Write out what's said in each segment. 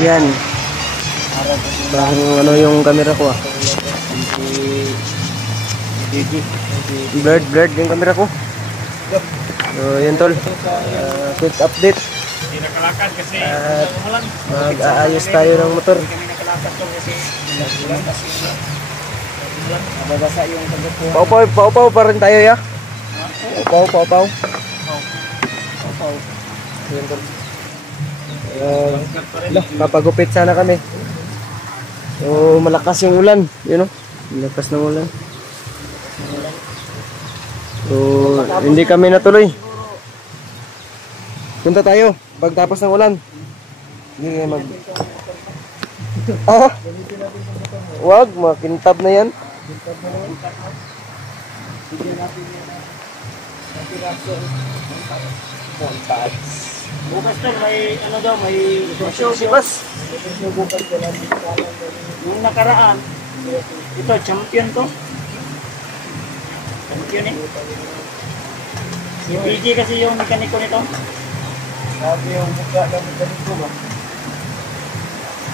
Yan. Bang ano yung camera ko ah. Blurred yung camera ko. So yan tol. Quick update. Hindi nakalakad kasi mag-aayos tayo ng motor. kami nakalakad tol kasi Mababasa yung sagot ko. Paupaw pa rin tayo ya. Paupaw. Yan tol. Papagupit sana kami. So malakas yung ulan, you know. Malakas ng ulan. So hindi kami natuloy. Punta tayo pagtapos ng ulan. Hindi kayo mag... Wag, makintab na yan. bukas tol may ano daw may show Sipas. yung nakaraan ito champion to champion eh si PG kasi yung mekaniko nito Sabi yung mukha ng ganito ba?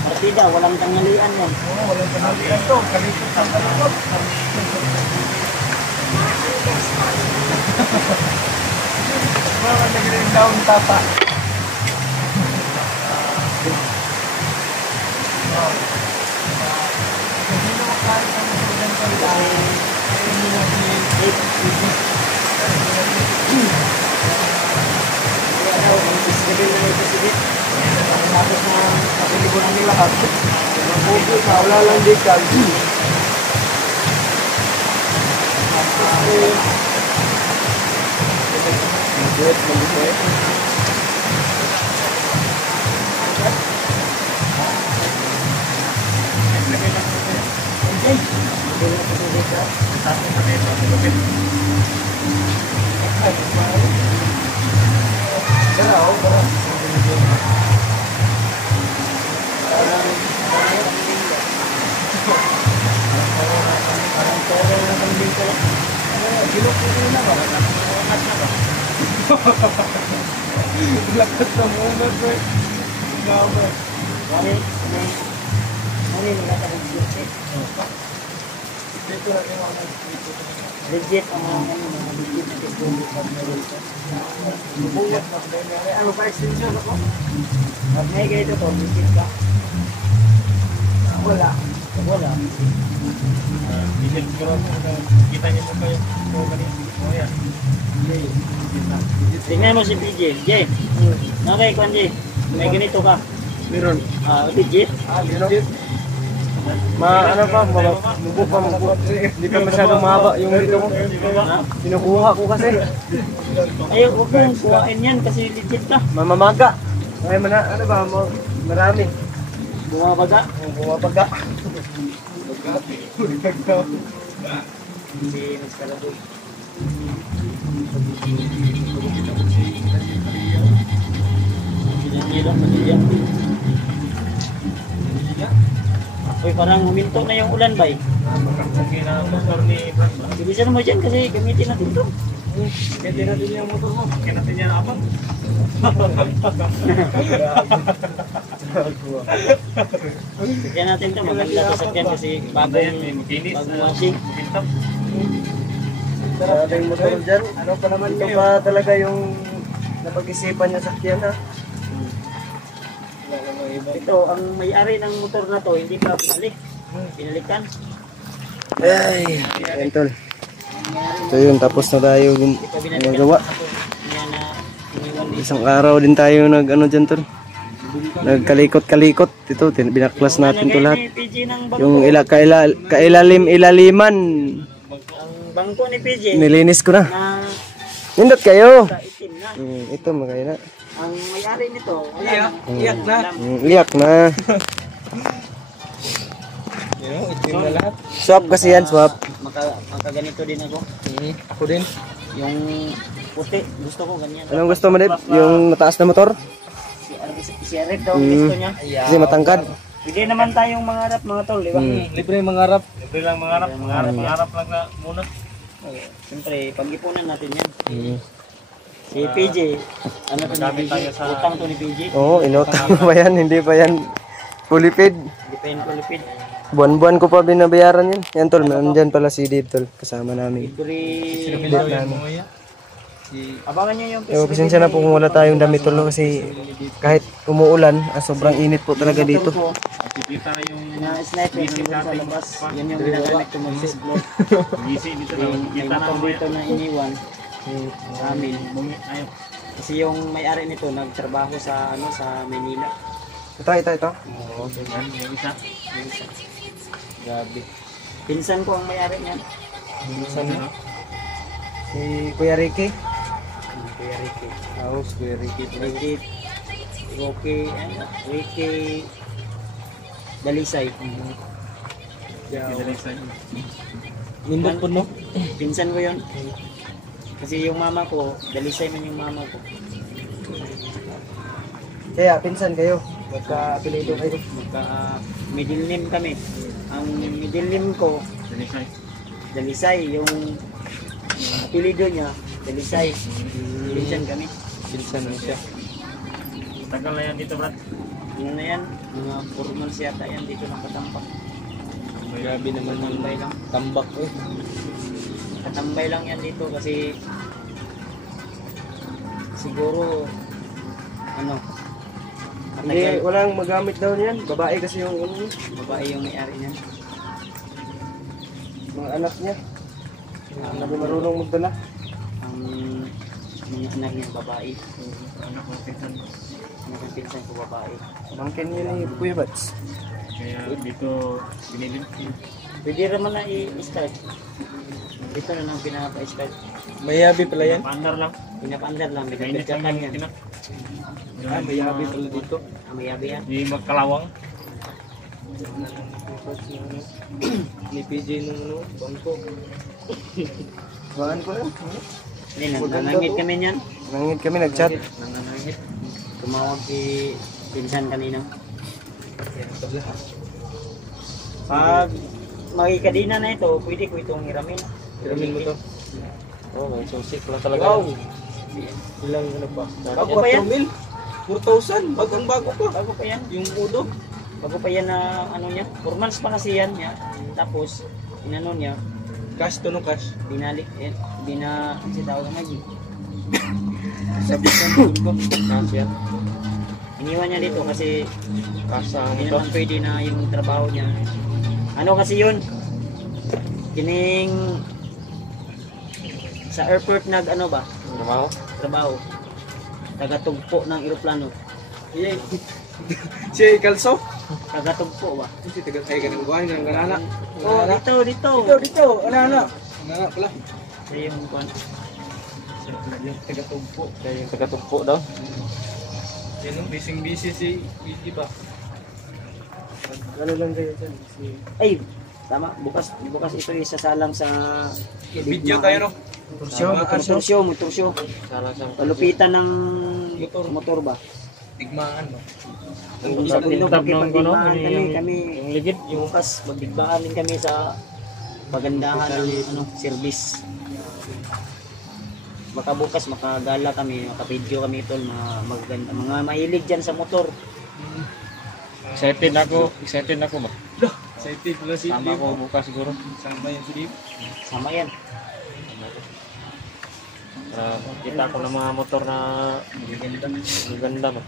partida walang tanghalian yan Oo, walang panalian to. Kalikot ang kalikot. Mga naging down tata. tapos na kapilibunan nila lahat Wala lang decal. Lakas na muna bro. Gawa. Mami nila tayo legit. Dito na yung mga Legit ang mga legit na technology pag meron ko. bubuhat na pwede. Ano pa extension ako? Pag may ganito to, legit ka? Wala. Wala. Legit ko lang. Kita niyo mo kayo. Oh yan. Tingnan mo si PJ. Jay, nakay Jay. May ganito ka. Meron. Legit. Legit. Ano pa, mabubuhat. Hindi pa masyadong mahaba yung dito ko. Kinukuha ko kasi. Ay, huwag mong kuhain yan kasi legit ka. Mamamaga. Ay, ano ba, marami. Bumabaga. Bumabaga. Si Miss Kalaboy. Kilo-kilo, matilya. Uy, parang huminto na yung ulan, bay. Okay na motor ni Brad. Bilisan mo dyan kasi gamitin natin ito. Kaya natin yung motor mo. Kaya natin yan apa? Kaya natin ito, maganda ito sakyan kasi bagong washing. Sa ating motor dyan, ano pa naman ito pa talaga yung napag-isipan niya sakyan ha? Ito, ang may-ari ng motor na to, hindi pa pinalik. Pinalikan. Ay, yan tol. So yun, tapos na tayo gumagawa. Yan na iniwan dito. Isang araw din tayo nag-ano dyan tol. Nagkalikot-kalikot. Ito, binaklas natin to lahat. PG ng bangko. Yung ilaliman. Ang bangko ni PG Nilinis ko na. na Nindot kayo. itim na. Ito, magaya na. Ang may-ari nito, wala Iyak na. Iyak na. Itim na lahat. Swap kasi yan, swap. Makaganito din ako. Ako din. Yung puti, gusto ko ganyan. Anong gusto mo, Dave? Yung mataas na motor? Si Eric daw gusto niya. Kasi matangkad. Pwede naman tayong mangarap mga tol, di ba? Libre mangarap. Libre lang mangarap. Mangarap lang na muna. Siyempre, pag-ipunan natin yan. Si PJ, ano to ni PJ? Utang to ni PJ. Oo, inutang pa yan. Hindi pa yan Fully paid. Depende ko lipid. Buwan-buwan ko pa binabayaran yan. Yan tol, nandyan pala si Dave tol. Kasama namin. February. Date namin. Abangan nyo yung Yo, pasensya na po kung wala tayong damit tol no, kasi kahit umuulan, sobrang init po talaga dito. Kita yung na sniper nandun sa labas. Yan yung ginagamit ko mag-explore. busy dito na. May Kita na motor mo dito na iniwan sa amin. Ayun. Kasi yung may-ari nito nagtrabaho sa sa Manila. Ito. Oo, yung isa. Grabe. Pinsan ko ang may-ari niyan. Saan na? Si Kuya Ricky. Kuya Ricky. House, Kuya Ricky. Ricky Dalisay. Nindot po no? Pinsan ko yun. Kasi yung mama ko, Dalisay man yung mama ko. Kaya, pinsan kayo. Magka-apelido kayo. Middle name kami. Ang middle name ko, Dalisay. Yung apelido niya, Dalisay. Pinsan kami. Pinsan mo siya. Tagal na yan dito, Brad. Yun na yan, mga 4 months yata yan dito nakatampak. Grabe naman yung Katambay lang. tambak eh. Katambay lang yan dito kasi siguro Hindi, matagal. walang magamit daw niyan. Babae kasi yung Babae yung may-ari niyan. mga anak niya. Hindi marunong magdala. Ang mga anak niya babae. Anak ko, pinsan. Ang pinsan ko babae. Mangkin yun ni Kuya Bats. Kaya dito, binilin. Pwede naman na i-start. Dito na lang pinapa-start. Mayabi pala yan. Paandar lang. Pinapa-under lang. Kainit lang Pinapagkakan yung yan. tinak. Mayabi pala dito. Mayabi yan. Di magkalawang. Ni PJ nung bangko. Baan ko lang. Hindi, nanangit kami niyan. Nangit kami, nag-chat. Nanangit. Tumawag si pinsan kanina. Pag makikadina na ito, pwede ko itong hiramin. Hiramin mo to. Oo, may susik lang talaga. Wow! Ilang ano pa? Bago pa yan? 4,000! Bagang bago pa. Bago pa yan. Yung udo. Bago pa yan na ano niya. 4 months pa kasi yan niya. Tapos, inano niya, Cash to no cash. binalik, si tawag na Maggie. Sabi ka mo ko. Cash yan. Iniwan niya dito kasi Kasa hindi naman pwede na yung trabaho niya. Ano kasi yun? Kining sa airport ano ba? Trabaho? Trabaho. Tagatugpo ng eroplano. Si Kalso? Tagatugpo ba? Si taga kay ganang buhay ng ganana. Oh, dito. Dito, ana. Ganana pala. Sa yung kwan. Yung taga-tugpo. Yung taga-tugpo daw. Yan yung busy si PG ba? Ano lang kayo dyan? Ay, tama. Bukas ito isasalang sa Video tayo no? Motorshow. Palupitan ng motor ba? Tigmaan no? Sa bundok tab ng magdigbaan kami. yung ligid. Yung bukas magdigbaan din kami sa pagandahan ng service. Baka bukas makagala kami, makavideo kami ito, mga mahilig dyan sa motor. Excited ako ba? Excited pala si Tama ko bukas siguro. Sama yan si Dave. Sama yan. Para kita ko ng mga motor na maganda ba?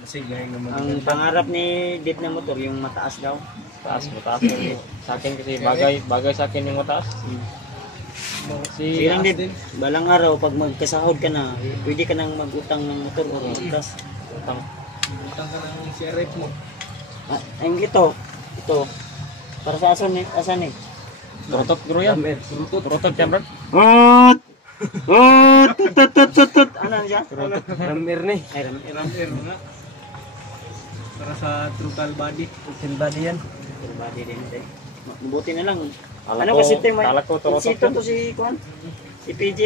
Kasi gayang naman. Ang pangarap ni Dip na motor, yung mataas daw. Mataas yung sa akin kasi bagay sa akin yung mataas. Sige lang Dip, balang araw pag magkasahod ka na, pwede ka nang mag-utang ng motor o utang. Utang. Utang ka ng CRF mo. Ay, ito. Para sa asan eh? Turutot guro yan. Turutot yan bro. Tut. Ano siya? Ramir ni. Ay, Ramir nga. Para sa Trucal Body. Trucal Body yan. body din ito. Mabuti na lang. Kala Ano ko- kasi ito yung kala ko turutot insito yun. to si Kwan? Si PJ?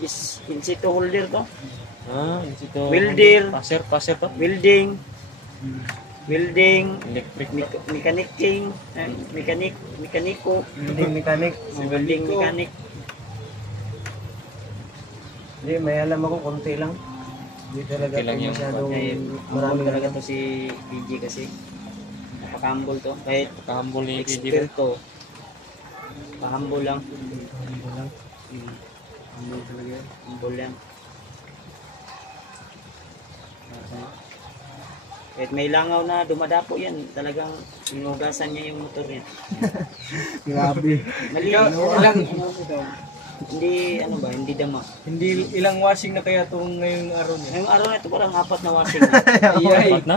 Is insito holder to? Ito. Welder. Passer to. Welding, Electric. mekaniko, Hindi mechanic. welding mechanic. Hindi, may alam ako konti lang. Hindi talaga Okay lang ito yung masyadong Eh, humble maraming talaga to si PG kasi. Napaka-humble to. Kahit Kahambol ni PG. expert to. Pa-humble lang. humble lang. Mm. Humble talaga yan. Humble lang. Kahit may langaw na dumadapo yan, talagang sinugasan niya yung motor niya. Grabe. Mali, Ilang, hindi, ano ba, hindi dama. hindi ilang washing na kaya itong ngayong araw niya? Ngayong araw na ito parang 4 na washing na. Apat na?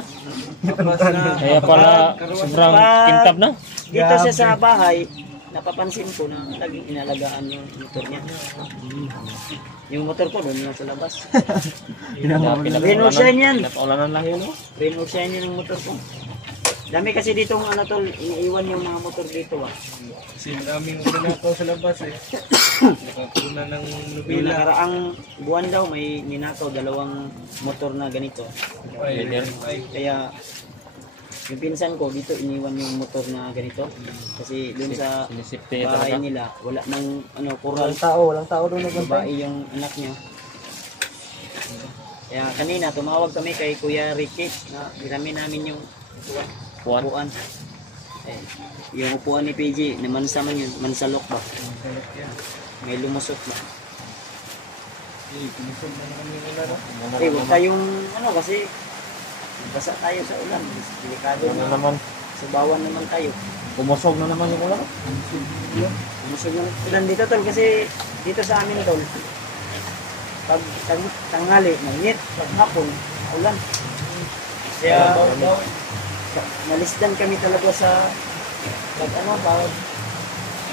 Tapos na. Kaya pala sobrang kintab na. Dito siya sa bahay, napapansin ko na laging inalagaan yung motor niya. Yung motor ko doon na sa labas. Pinausayan yan. Pinapaulanan lang yun. No? Pinausayan yan ng motor ko. Dami kasi ditong ano tol, iniiwan yung mga motor dito ah. Kasi maraming ninakaw sa labas eh. Nakakuna ng Yung nubila. nakaraang buwan daw may ninakaw 2 motor na ganito. Kaya yung pinsan ko dito iniwan yung motor na ganito. Kasi doon sa Sinisipte bahay talaga. nila wala nang ano kural. Walang tao doon nagbantay. Babae yung anak niya. Kaya kanina tumawag kami kay Kuya Ricky na hirami namin yung Puan. upuan. Eh, yung upuan ni PG, namansa man yun, mansalok ba? May lumusot ba? Eh, huwag tayong ano kasi basa tayo sa ulan. Delikado Ano na. naman? Subawan naman tayo. Pumusog na naman yung ulan. Lumusot ng ulan dito tol kasi dito sa amin tol. Pag tanghali, mainit. Pag hapon, ulan. Kaya nalisdan kami talaga sa pag ano, pag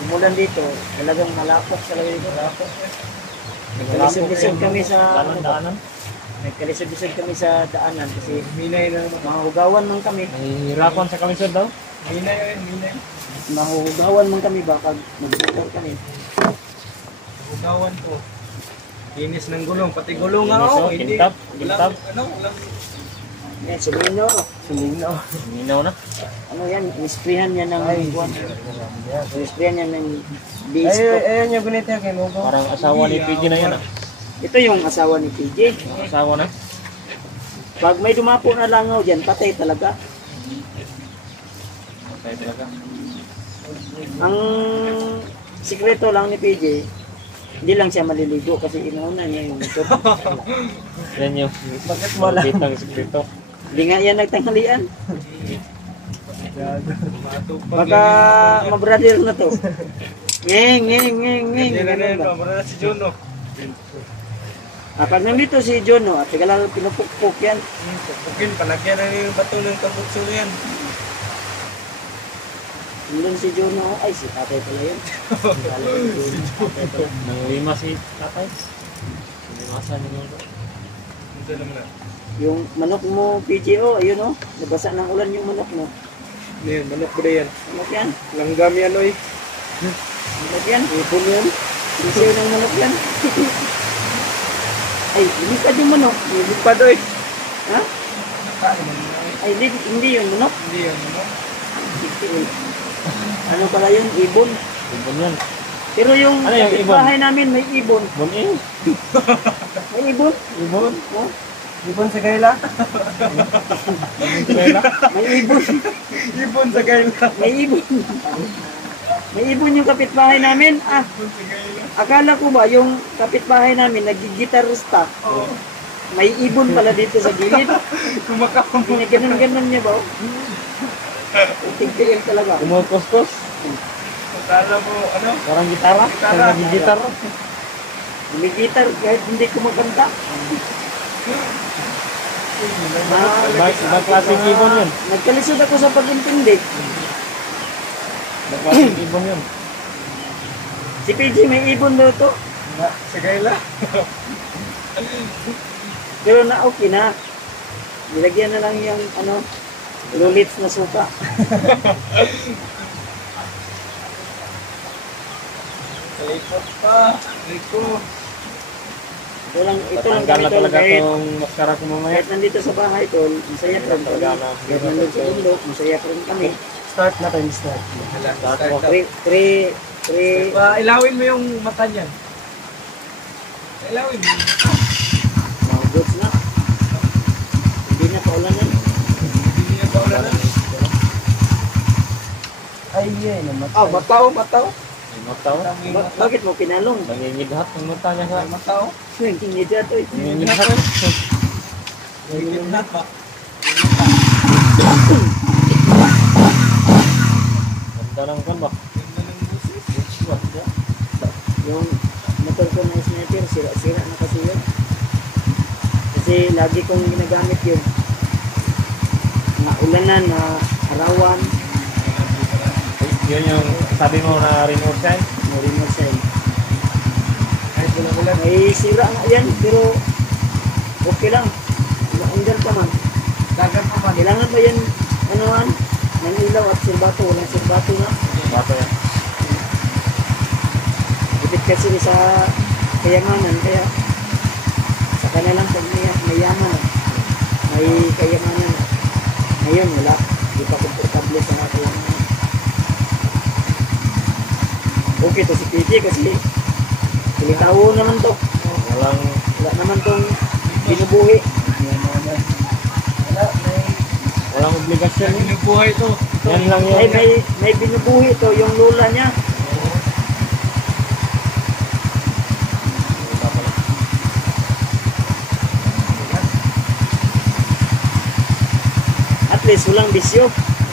umulan dito, talagang malapot talaga dito. Nagkalisod-lisod kami sa Daanan. nagkalisod-lisod kami sa daanan kasi Minay na naman. mahugawan man kami. Nahihirapan sa kamisod daw. Minay yun, minay. Mahugawan man kami ba pag mag-motor kami. Ugawan ko. Kinis ng gulong, pati gulong nga Kinis, ako. oh, kintab, kintab. Walang Yan, sumino. sumino. Minaw na. Ano yan, nisprihan yan ng buwan. Nisprihan yan ng Ay, base ko. ayan yung ganito kay Mogo. Parang asawa ni PG na yan. Ito yung asawa ni PJ. Asawa na. Pag may dumapo na langaw dyan, patay talaga. Patay talaga. Ang sikreto lang ni PJ, hindi lang siya maliligo kasi inauna niya yung motor. Yan yung Bakit mo lang? kitang sekreto. Hindi nga yan nagtanghalian. Matupag Baka mabradir na to. Ngeng, ngeng, ngeng, ngeng. Hindi na Ganun yun, ba? mara na si Juno. Pag nandito si John, at taga lang pinupukpuk yan. Pupukin, palagyan na yung bato ng kabutso yan. Nandun si John, ay si tatay pala yun. Akala ko si John, tatay pala. Nangulima si tatay. Nalimasan yung ulo. Ito naman na. Yung manok mo, PGO, ayun o. Nabasa ng ulan yung manok mo. Ano yan, manok ba yan? Manok yan. Langgam yan, oy. Manok yan. Ipon yan. Isiyo ng manok yan. Ay, lumipad yung manok. Lipad, oy. Ha? Kain mo na, oy. Ay, hindi yun manok. Hindi yan, manok. Ano pala yun? Ibon. Ibon yan. Pero yung Ano yung ibon? bahay namin may ibon. Ibon eh. May ibon. Ibon? No? Ibon sa gaila? May ibon. Ibon sa gaila. May ibon. May ibon yung kapitbahay namin. Ah, Ibon sa gaila. akala ko ba yung kapitbahay namin nagigitarista? Oo. May ibon pala dito sa gilid. Kumakapang mo. Ganun-ganun niya ba? Tigil talaga. Kumukuskus. Akala mo, ano? Parang gitara. Gitara. Parang nagigitara. May gitar kahit hindi kumakanta. Ibang klaseng ibon yun. Nagkalisod ako sa pag-intindi. Ibang klaseng ibon yun. Si PG may ibon daw to. Sa gaila? Pero na okay na. Nilagyan na lang yung ano, lulits na suka. Ikot pa. Rico. Ito lang Tatanggal kami na tol. talaga Kahit, itong maskara ko mamaya. kahit nandito sa bahay tol, masaya pa rin kami. Kahit nandito sa bundok, masaya pa rin kami. Start na tayo, start. Start mo. Pre, Ilawin mo yung mata niyan. Ilawin mo. mga goods na. paulanan. Ay, yan naman. Ah, mataw. Ay, mataw. Bakit mo pinalong? Nangingidhat ang mata niya sa Mataw. Yung kinidya to. nangingidhat. Nagigimnat ba? Ganda ng kan ba? Yung motor ko na sniper, sira-sira na kasi yun. Kasi lagi kong ginagamit yun. Mga ulanan, na arawan, Yun yung sabi mo na remote sign. remote sign. Kahit wala. May sira nga yan, pero okay lang. Under ka man. Dagan pa man. Kailangan ba yan, anuhan, ng ilaw at sirbato, walang sirbato na. Bato yan. Ipit kasi sa kayamanan, kaya sa kanilang pag mayaman, may kayamanan. Ngayon, wala. Di pa komportable sa mga kayamanan. Okay to si PJ kasi pilitawo naman to. Walang Wala naman tong binubuhi. walang obligasyon yun. Binubuhay to. Yan lang yun. May binubuhi to yung lola niya. At least walang bisyo.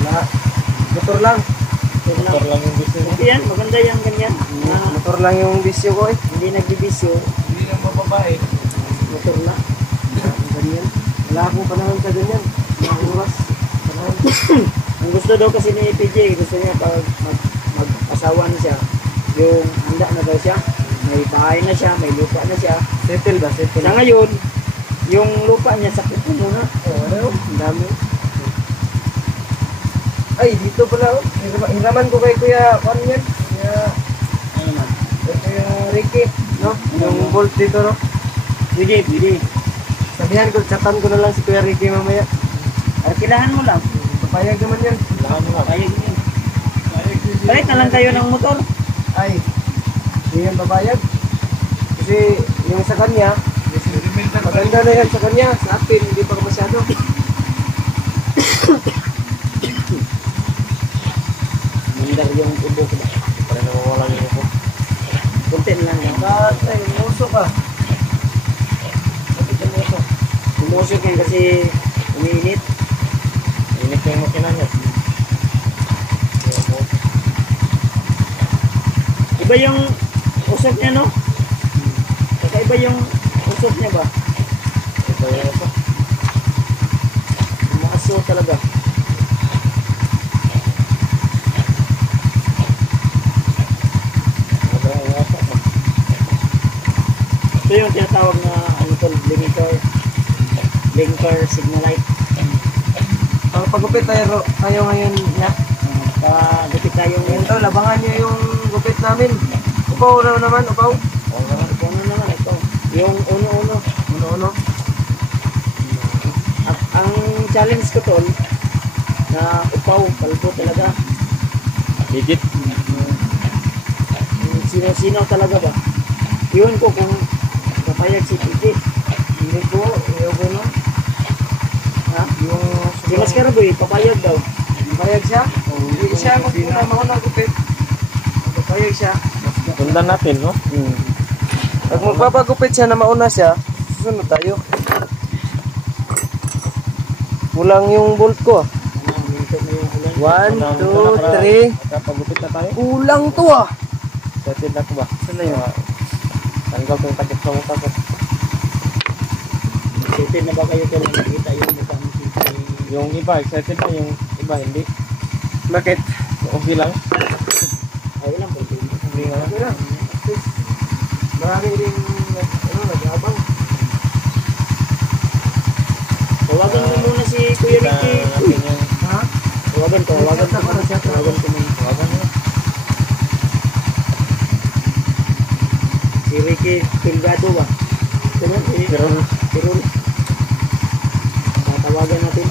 Wala. Motor lang. Yun lang. Motor lang yung gusto niya. Okay yan, maganda yung ganyan. Na Motor lang yung bisyo ko eh. hindi nagbibisyo, Hindi lang mababae. motor na. Ganyan. Wala akong panahon sa ganyan. Mga oras. Panahon. Ang gusto daw kasi ni PJ, gusto niya pag mag-asawa na siya, yung handa na daw siya, may bahay na siya, may lupa na siya. Settle ba? Settle. Sa ngayon, yung lupa niya sakit na muna. Oh, ano? Ang dami. Ay, dito pala oh. Hiraman ko kay Kuya Juan yan. Kuya Ricky, no? Yung bolt dito, no? Sige, pwede. Sabihan ko, chatan ko na lang si Kuya Ricky mamaya. Arkilahan mo lang. Papayag naman yan. Lahan mo nga. Kaya ganyan. Palit na lang kayo ng motor. Ay, hindi yan papayag. Kasi yung sa kanya, maganda na yan sa kanya. Sa atin, hindi pa masyado. Mandar yung tubo ko ba? Para nawawala yung upo. Kuntin lang yan. Tatay, muso ka. Bakit ang muso? Umusok yan kasi umiinit. Init yung makina niya. Iba yung usok niya, no? Kakaiba yung usok niya ba? Ito yung upo. Maaso talaga. Sobrang uwasak ba? Ito yung tinatawag na ano to, blinker signal light. Ang pagupit tayo ngayon na. Pagupit tayo Ngayon ngayon. to, labangan niyo yung gupit namin. Upaw na naman, upaw. Oo naman. Ano naman ito? Yung uno-uno. Uno-uno. At ang challenge ko tol, na upaw, kalbo talaga. Digit. Sino-sino talaga ba? Yun ko kung kapayag si PJ. Hindi ko, ayaw ko no. Ha? Yung Si Mas Karaboy, papayag daw. Payag siya? Hindi siya magpuna mauna gupit. Payag siya. Sundan natin, no? Pag magpapagupit siya na mauna siya, susunod tayo. Kulang yung bolt ko. Ano, minto na yung ulan. 1, 2, 3. Kapagupit na tayo. Kulang to ah. Settle na ko ba? Saan na yun? Tanggal ko yung takip sa mukha ko. Excited na ba kayo tol na nakita yung mukha ng PJ? Yung iba, excited na. Yung iba, hindi. Bakit? Okay lang. Ay, walang problema. Hindi nga lang. Okay na. Marami rin nag-abang. Tawagan mo muna si Kuya Kita Ricky. natin yung Ha? Tawagan ko muna. Tawagan ko muna. tawagan mo. Si Ricky Pilgado ba? Ito na, si Pero Tirol. Tawagan natin.